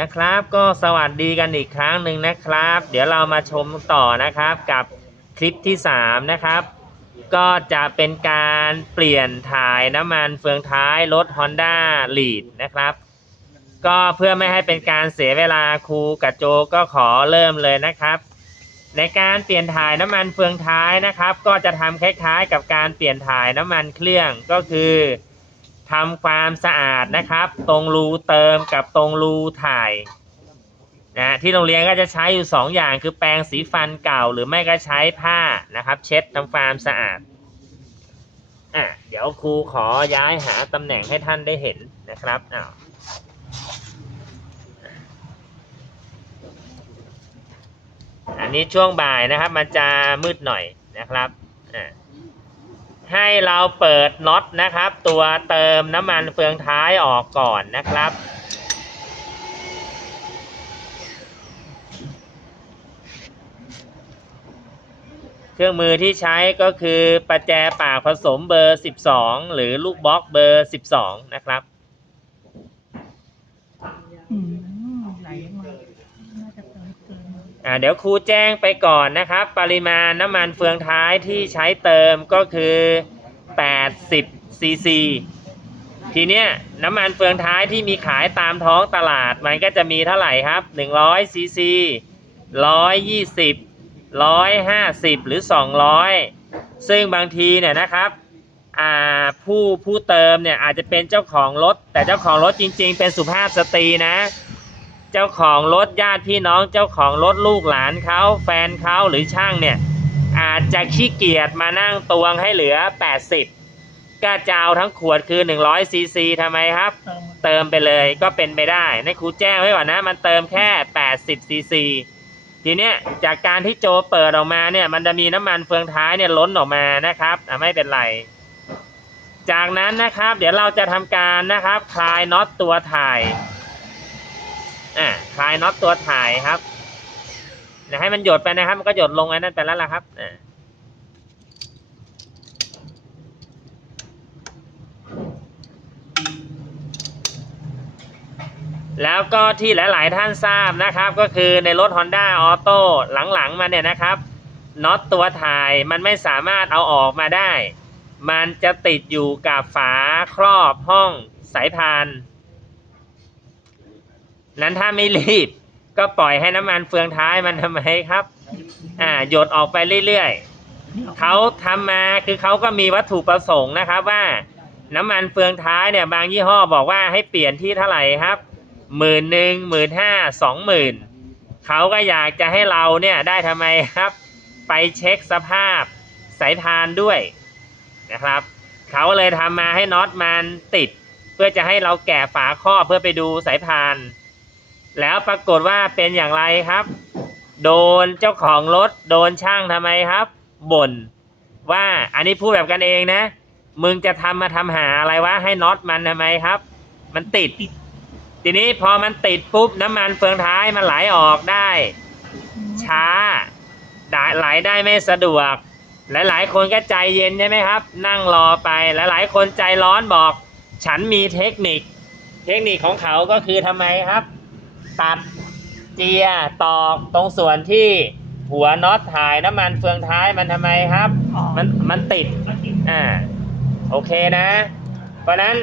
นะครับ ก็สวัสดีกันอีกครั้งหนึ่งนะครับ เดี๋ยวเรามาชมต่อนะครับกับคลิปที่ 3 นะครับ ก็จะเป็นการเปลี่ยนถ่ายน้ำมันเฟืองท้ายรถ Honda Lead นะครับ ก็เพื่อไม่ให้เป็นการเสียเวลาครูกับโจก็ขอเริ่มเลยนะครับ ในการเปลี่ยนถ่ายน้ำมันเฟืองท้ายนะครับ ก็จะทำคล้ายๆ กับการเปลี่ยนถ่ายน้ำมันเครื่องก็คือ ทำความสะอาดนะครับ ตรงรูเติมกับตรงรูถ่ายนะที่โรงเรียนก็จะใช้อยู่2อย่างคือแปรงสีฟันเก่า หรือไม่ก็ใช้ผ้านะครับ เช็ดทำความสะอาดอะเดี๋ยวครูขอย้ายหาตำแหน่งให้ท่านได้เห็นนะครับอ้าวอันนี้ช่วงบ่ายนะครับ มันจะมืดหน่อยนะครับอะ ให้เราเปิดน็อตนะครับ ตัวเติมน้ำมันเฟืองท้ายออกก่อนนะครับ เครื่องมือที่ใช้ก็คือประแจปากผสมเบอร์ 12 หรือลูกบล็อกเบอร์ 12 นะครับ อืมไหลมา น่าจะเติมเกิน อ่าเดี๋ยวครูแจ้งไปก่อนนะครับ ปริมาณน้ำมันเฟืองท้ายที่ใช้เติมก็คือ 80ซีซีทีเนี้ยน้ำมันเฟืองท้ายที่มีขายตามท้องตลาดมันก็จะมีเท่าไหร่ครับ 100ซีซี120 150 หรือ 200 ซึ่งบางทีเนี่ยนะครับผู้ผู้เติมเนี่ยอาจจะเป็นเจ้าของรถ แต่เจ้าของรถจริง ๆ เป็นสุภาพสตรีนะ เจ้าของรถญาติพี่น้องเจ้าของรถลูกหลานเขาแฟนเขาหรือช่างเนี่ย อาจจะขี้เกียจมานั่งตวงให้เหลือ 80 ก็จะเอาทั้งขวดคือ 100ซีซีทำไมครับ เติมไปเลยก็เป็นไปได้ในครูแจ้งไว้ก่อนนะ มันเติมแค่ 80ซีซีทีเนี้ยจากการที่โจเปิดออกมาเนี่ยมันจะมีน้ำมันเฟืองท้ายเนี่ยล้นออกมานะครับไม่เป็นไรจากนั้นนะครับ เดี๋ยวเราจะทำการนะครับ คลายน็อตตัวถ่าย อ่าคลายน็อตตัวถ่ายครับเดี๋ยวให้มันหยดไปนะครับ มันก็หยดลงไอ้นั่นไปแล้วล่ะครับอ่าแล้วก็ที่หลาย ๆ ท่านทราบนะครับ ก็คือในรถ Honda Auto หลัง ๆ มาเนี่ยนะครับน็อตตัวถ่ายมันไม่สามารถเอาออกมาได้ มันจะติดอยู่กับฝาครอบห้องสายพาน นั้นถ้าไม่รีบ ก็ปล่อยให้น้ำมันเฟืองท้ายมันทำไมครับ อ่าหยดออกไปเรื่อยๆเขาทำมาคือเขาก็มีวัตถุประสงค์นะครับว่า น้ำมันเฟืองท้ายเนี่ยบางยี่ห้อบอกว่าให้เปลี่ยนที่เท่าไหร่ครับหมื่นหนึ่งหมื่นห้าสองหมื่นเขาก็อยากจะให้เราเนี่ยได้ทำไมครับ ไปเช็คสภาพสายพานด้วยนะครับเขาเลยทำมาให้น็อตมันติด เพื่อจะให้เราแกะฝาครอบเพื่อไปดูสายพาน แล้วปรากฏว่าเป็นอย่างไรครับ โดนเจ้าของรถ โดนช่างทำไมครับบ่นว่าอันนี้พูดแบบกันเองนะ มึงจะทำมาทำหาอะไรวะให้น็อตมันทำไมครับ มันติด ทีนี้พอมันติดปุ๊บน้ำมันเฟืองท้ายมันไหลออกได้ ช้าได้ไหลได้ไม่สะดวก หลายๆ คนก็ใจเย็นใช่ไหมครับ นั่งรอไปหลายๆ คนใจร้อนบอก ฉันมีเทคนิค เทคนิคของเขาก็คือทำไมครับ ตัดเจียร์ตอกตรงส่วนที่หัวน็อตถ่ายน้ำมันเฟืองท้ายมันทำไมครับอ๋อมันมันติดอ่าโอเคนะ เพราะฉะนั้น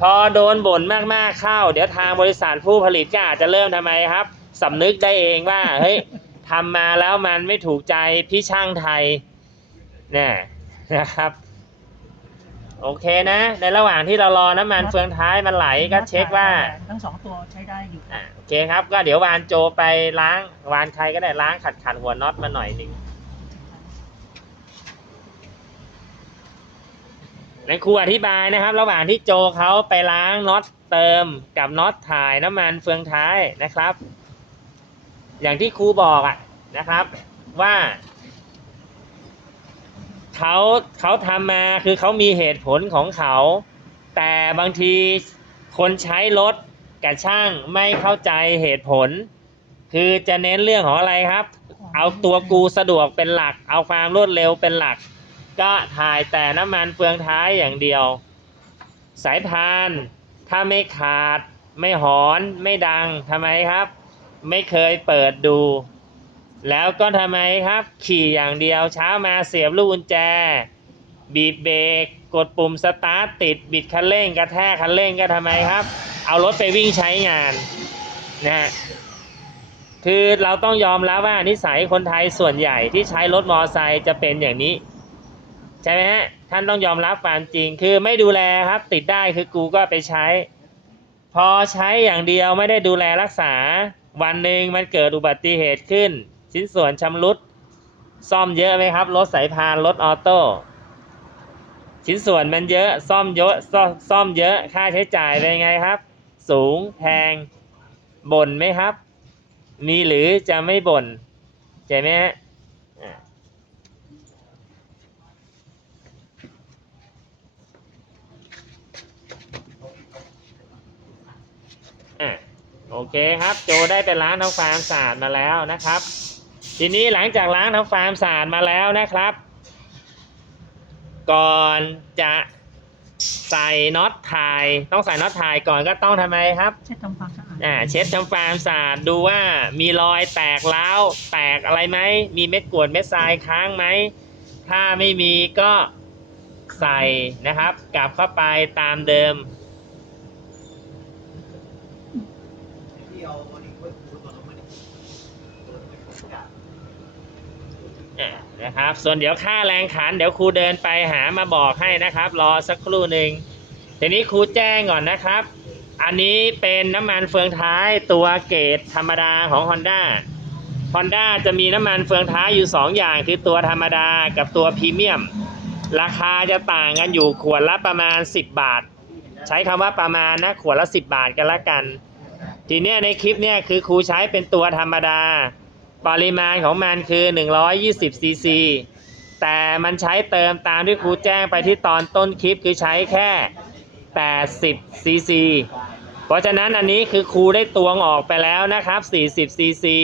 พอโดนบ่นมากๆเข้า เดี๋ยวทางบริษัทผู้ผลิตก็อาจจะเริ่มทำไมครับสำนึกได้เองว่าเฮ้ยทำมาแล้วมันไม่ถูกใจพี่ช่างไทยเนี่ยนะครับ โอเคนะ ในระหว่างที่เรารอน้ำมันเฟืองท้ายมันไหลก็เช็คว่า ทั้งสองตัวใช้ได้อยู่อ่าโอ เคครับ ก็เดี๋ยววานโจไปล้าง วานใครก็ได้ล้างขัดขัดหัวน็อตมาหน่อยหนึ่งในครูอธิบายนะครับ ระหว่างที่โจเขาไปล้างน็อตเติมกับน็อตถ่ายน้ำมันเฟืองท้ายนะครับ อย่างที่ครูบอกอะนะครับ ว่าเขาเขาทำมาคือเขามีเหตุผลของเขา แต่บางทีคนใช้รถ กับช่างไม่เข้าใจเหตุผล คือจะเน้นเรื่องของอะไรครับ เอาตัวกูสะดวกเป็นหลัก เอาความรวดเร็วเป็นหลัก ก็ถ่ายแต่น้ำมันเฟืองท้ายอย่างเดียว สายพาน ถ้าไม่ขาด ไม่หอนไม่ดังทำไมครับ ไม่เคยเปิดดู แล้วก็ทำไมครับ ขี่อย่างเดียวเช้ามาเสียบลูกกุญแจ บีบเบรกกดปุ่มสตาร์ทติดบิดคันเร่งกระแทกคันเร่งก็ทำไมครับ เอารถไปวิ่งใช้งานนะฮะคือเราต้องยอมรับว่านิสัยคนไทยส่วนใหญ่ที่ใช้รถมอไซค์จะเป็นอย่างนี้ ใช่ไหมฮะท่านต้องยอมรับความจริงคือไม่ดูแลครับติดได้คือกูก็ไปใช้ พอใช้อย่างเดียวไม่ได้ดูแลรักษา วันหนึ่งมันเกิดอุบัติเหตุขึ้น ชิ้นส่วนชำรุดซ่อมเยอะไหมครับ รถสายพานรถออโต้ชิ้นส่วนมันเยอะซ่อมเยอะซ่อมซ่อมเยอะค่าใช้จ่ายเป็นไงครับ สูงแพงบ่นไหมครับ มีหรือจะไม่บ่นใช่ไหมฮะโอเคครับ โจได้ไปล้างทำความสะอาดมาแล้วนะครับ ทีนี้หลังจากล้างทำความสะอาดมาแล้วนะครับ ก่อนจะ ใส่น็อตไทยต้องใส่น็อตไทยก่อนก็ต้องทำไมครับเช็ดทำความสะอาดอ่าเช็ดทำความสะอาดดูว่ามีรอยแตกร้าวแตกอะไรไหมมีเม็ดกรวดเม็ดทรายค้างไหมถ้าไม่มีก็ใส่นะครับ กลับเข้าไปตามเดิม อะ นะครับ ส่วนเดี๋ยวค่าแรงขัน เดี๋ยวครูเดินไปหามาบอกให้นะครับ รอสักครู่หนึ่งทีนี้ครูแจ้งก่อนนะครับ อันนี้เป็นน้ำมันเฟืองท้ายตัวเกรดธรรมดาของ Honda Honda จะมีน้ำมันเฟืองท้ายอยู่ 2 อย่างคือตัวธรรมดากับตัวพรีเมียม ราคาจะต่างกันอยู่ขวดละประมาณ 10 บาท ใช้คำว่าประมาณนะขวดละ 10 บาทกันละกัน ทีเนี้ยในคลิปเนี่ยคือครูใช้เป็นตัวธรรมดา ปริมาณของมันคือ 120ซีซีแต่มันใช้เติมตามที่ครูแจ้งไปที่ตอนต้นคลิปคือใช้แค่ 80ซีซีเพราะฉะนั้นอันนี้คือครูได้ตวงออกไปแล้วนะครับ 40ซีซี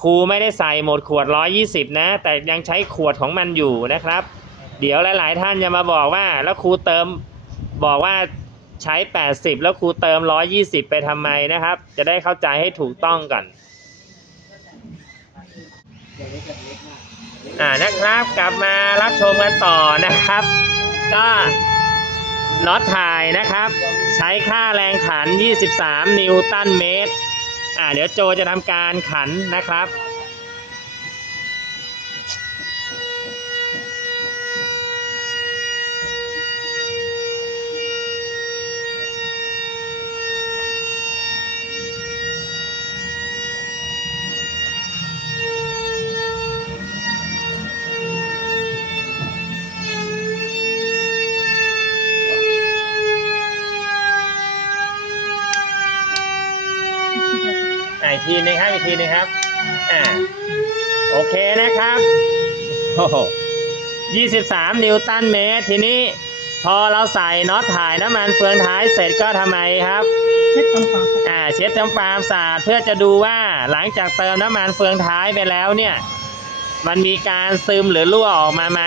ครูไม่ได้ใส่หมดขวด 120 นะ แต่ยังใช้ขวดของมันอยู่นะครับ เดี๋ยวหลาย ๆ ท่านจะมาบอกว่าแล้วครูเติมบอกว่าใช้ 80 แล้วครูเติม 120 ไปทำไมนะครับ จะได้เข้าใจให้ถูกต้องก่อน อ่านะครับกลับมารับชมกันต่อนะครับ ก็น็อตถ่ายนะครับ ใช้ค่าแรงขัน 23 นิวตันเมตร อ่าเดี๋ยวโจจะทำการขันนะครับ อ่าอีกทีนึงครับอีกทีนึงครับ อ่า โอเคนะครับโอ้โห23นิวตันเมตร ทีนี้ พอเราใส่น็อตถ่ายน้ำมันเฟืองท้ายเสร็จก็ทำไมครับ เช็ดทำความสะอาดอ่าเช็ดทำความสะอาดเพื่อจะดูว่าหลังจากเติมน้ำมันเฟืองท้ายไปแล้วเนี่ย มันมีการซึมหรือรั่วออกมาไหม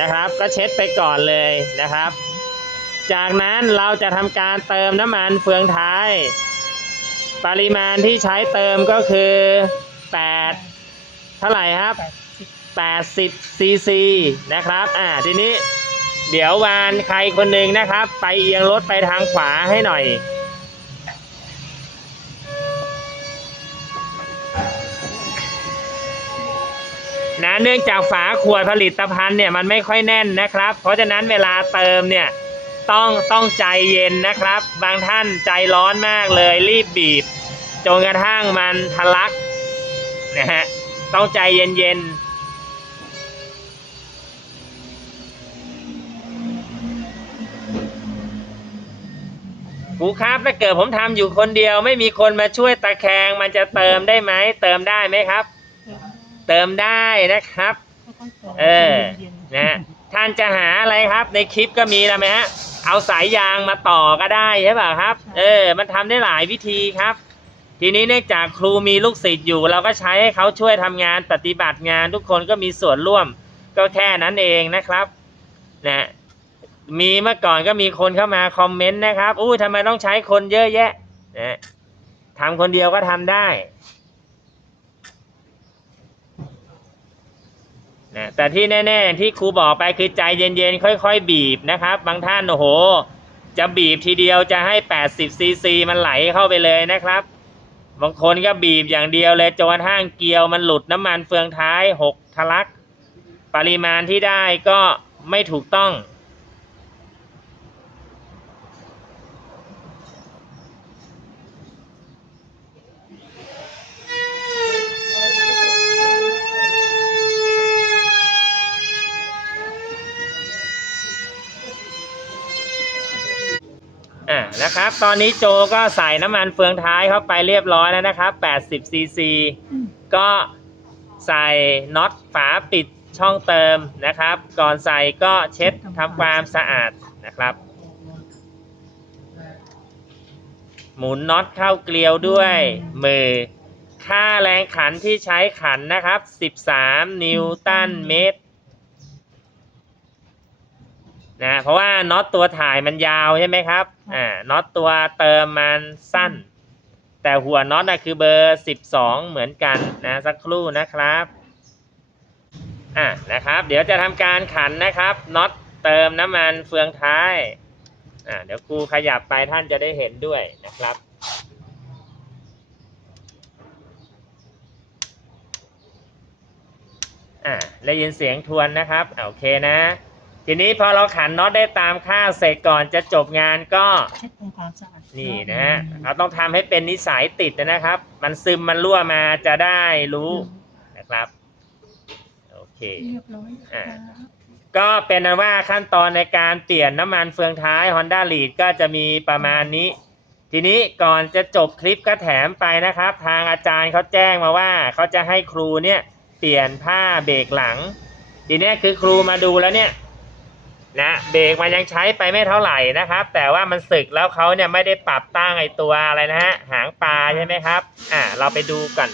นะครับ ก็เช็ดไปก่อนเลยนะครับ จากนั้นเราจะทำการเติมน้ำมันเฟืองท้าย ปริมาณที่ใช้เติมก็คือ8เท่าไหร่ครับแปดสิบ80ซีซีนะครับ อ่า ทีนี้เดี๋ยววานใครคนหนึ่งนะครับ ไปเอียงรถไปทางขวาให้หน่อยนะเนื่องจากฝาขวดผลิตภัณฑ์เนี่ยมันไม่ค่อยแน่นนะครับ เพราะฉะนั้นเวลาเติมเนี่ย ต้องต้องใจเย็นนะครับ บางท่านใจร้อนมากเลย รีบบีบจนกระทั่งมันทะลักนะฮะต้องใจเย็นๆครูครับถ้าเกิดผมทำอยู่คนเดียว ไม่มีคนมาช่วยตะแคงมันจะเติมได้ไหมเติมได้ไหมครับ เติมได้นะครับค่อยๆเติมเออย็นๆนะฮะท่านจะหาอะไรครับ ในคลิปก็มีแล้วไหมฮะ เอาสายยางมาต่อก็ได้ใช่ป่ะครับ เออ มันทำได้หลายวิธีครับ ทีนี้เนื่องจากครูมีลูกศิษย์อยู่ เราก็ใช้ให้เขาช่วยทำงานปฏิบัติงาน ทุกคนก็มีส่วนร่วม ก็แค่นั้นเองนะครับนะมีเมื่อก่อนก็มีคนเข้ามาคอมเมนต์นะครับ อู้ทำไมต้องใช้คนเยอะแยะนะทำคนเดียวก็ทำได้ นะแต่ที่แน่ ๆ ที่ครูบอกไปคือใจเย็นๆ ค่อย ๆ บีบนะครับ บางท่านโอ้โห จะบีบทีเดียวจะให้ 80ซีซีมันไหลเข้าไปเลยนะครับ บางคนก็บีบอย่างเดียวเลยจนกระทั่งเกลียวมันหลุดน้ำมันเฟืองท้ายหกทะลัก ปริมาณที่ได้ก็ไม่ถูกต้อง นะครับ ตอนนี้โจก็ใส่น้ำมันเฟืองท้ายเข้าไปเรียบร้อยแล้วนะครับ80ซีซีก็ใส่น็อตฝาปิดช่องเติมนะครับ ก่อนใส่ก็เช็ดทำความสะอาดนะครับ หมุนน็อตเข้าเกลียวด้วยมือ ค่าแรงขันที่ใช้ขันนะครับ 13 นิวตันเมตร นะเพราะว่าน็อตตัวถ่ายมันยาวใช่ไหมครับอ่าน็อตตัวเติมมันสั้น แต่หัวน็อตนะคือเบอร์สิบสองเหมือนกันนะสักครู่นะครับอะนะครับ เดี๋ยวจะทำการขันนะครับน็อตเติมน้ำมันเฟืองท้ายอ่าเดี๋ยวครูขยับไปท่านจะได้เห็นด้วยนะครับอ่าได้ยินเสียงทวนนะครับอะโอเคนะ ทีนี้พอเราขันน็อตได้ตามค่าเสร็จก่อนจะจบงานก็เช็ดทำความสะอาดนี่นะฮะเราต้องทำให้เป็นนิสัยติดนะครับ มันซึมมันรั่วมาจะได้รู้นะครับโอเค เรียบร้อยครับ ก็เป็นนั้นว่าขั้นตอนในการเปลี่ยนน้ำมันเฟืองท้าย Honda Lead ก็จะมีประมาณนี้ ทีนี้ก่อนจะจบคลิปก็แถมไปนะครับ ทางอาจารย์เขาแจ้งมาว่าเขาจะให้ครูเนี่ยเปลี่ยนผ้าเบรกหลัง ทีเนี้ยคือครูมาดูแล้วเนี่ย นะเบรกมันยังใช้ไปไม่เท่าไหร่นะครับ แต่ว่ามันสึกแล้วเขาเนี่ยไม่ได้ปรับตั้งไอตัวอะไรนะฮะหางปลาใช่ไหมครับ อ่าเราไปดูกัน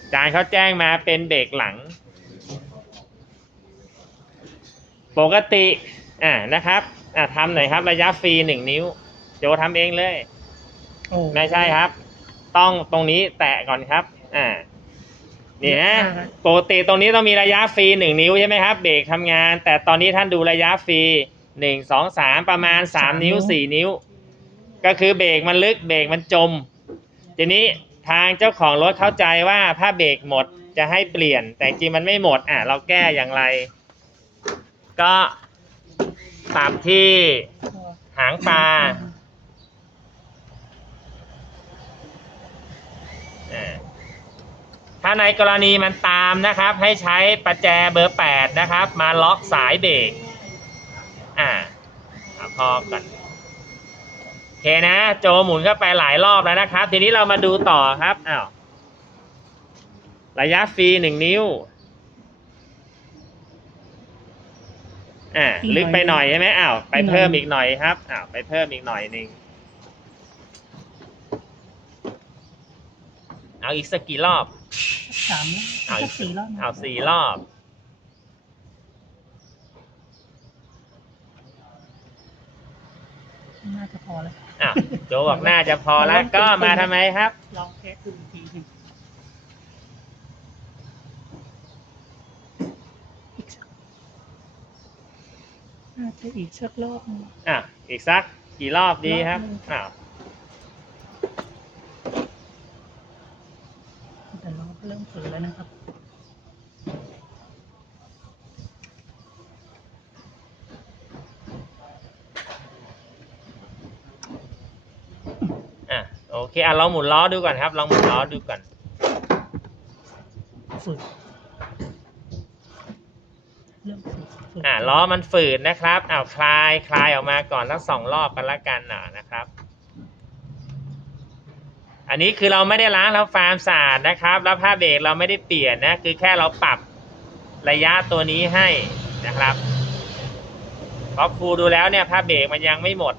อาจารย์เขาแจ้งมาเป็นเบรกหลัง ปกติอ่านะครับอ่าทำหน่อยครับระยะฟรีหนึ่งนิ้วโจทำเองเลยโอ้ไม่ใช่ครับ ต้องตรงนี้แตะก่อนครับ อ่า นี่นะปกติตรงนี้ต้องมีระยะฟรีหนึ่งนิ้วใช่ไหมครับเบรกทำงาน แต่ตอนนี้ท่านดูระยะฟรีหนึ่งสองสามประมาณสามนิ้วสี่นิ้ว ก็คือเบรกมันลึกเบรกมันจม ทีนี้ทางเจ้าของรถเข้าใจว่าถ้าเบรกหมดจะให้เปลี่ยน แต่จริงมันไม่หมดอะเราแก้อย่างไร ก็ปรับที่หางปลา อ่าถ้า ในกรณีมันตามนะครับ ให้ใช้ประแจเบอร์ 8 นะครับ มาล็อกสายเบรกอ่าเอาพอก่อนโอเคนะ โจหมุนเข้าไปหลายรอบแล้วนะครับ ทีนี้เรามาดูต่อครับอ้าวระยะฟรีหนึ่งนิ้วอ่าลึกไปหน่อยใช่ไหมอ้าวไปเพิ่มอีกหน่อยครับอ้าวไปเพิ่มอีกหน่อยหนึ่ง เอาอีกสักกี่รอบ สามรอบเอาสัอีกกสี่รอบเอาสี่รอบ น่าจะพอแล้วอ้าวโจบอกน่าจะพอแล้วก็มาทำไมครับ ลองเทสดูอีกทีหนึงอีกสักน่าจะอีกสักรอบหนึงอะ อีกสักกี่รอบดีครับอ้าว แต่ เราก็เริ่มฝืนแล้วนะครับอะโอเคอะลองหมุนล้อดูก่อนครับลองหมุนล้อดูก่อนฝืนเริ่มฝืนฝืนอะล้อมันฝืดนะครับอ้าวคลายคลายออกมาก่อนทั้งสองรอบกันละกันอะนะครับ อันนี้คือเราไม่ได้ล้างแล้วฟาร์มสะอาดนะครับ แล้วผ้าเบรกเราไม่ได้เปลี่ยนนะ คือแค่เราปรับระยะตัวนี้ให้นะครับเพราะครูดูแล้วเนี่ยผ้าเบรกมันยังไม่หมด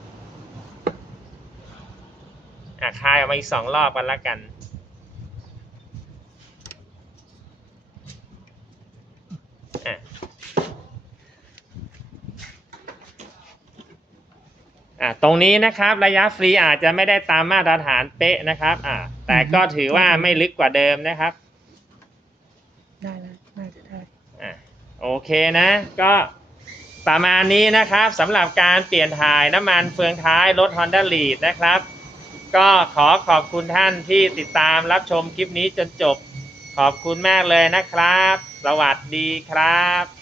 อะคลายออกมาอีกสองรอบกันละกัน อะตรงนี้นะครับระยะฟรีอาจจะไม่ได้ตามมาตรฐานเป๊ะนะครับอ่าแต่ก็ถือว่าไม่ลึกกว่าเดิมนะครับ ได้แล้วน่าจะได้ อะโอเคนะก็ประมาณนี้นะครับสำหรับการเปลี่ยนถ่ายน้ำมันเฟืองท้ายรถ Honda Lead นะครับ ก็ขอขอบคุณท่านที่ติดตามรับชมคลิปนี้จนจบ ขอบคุณมากเลยนะครับ สวัสดีครับ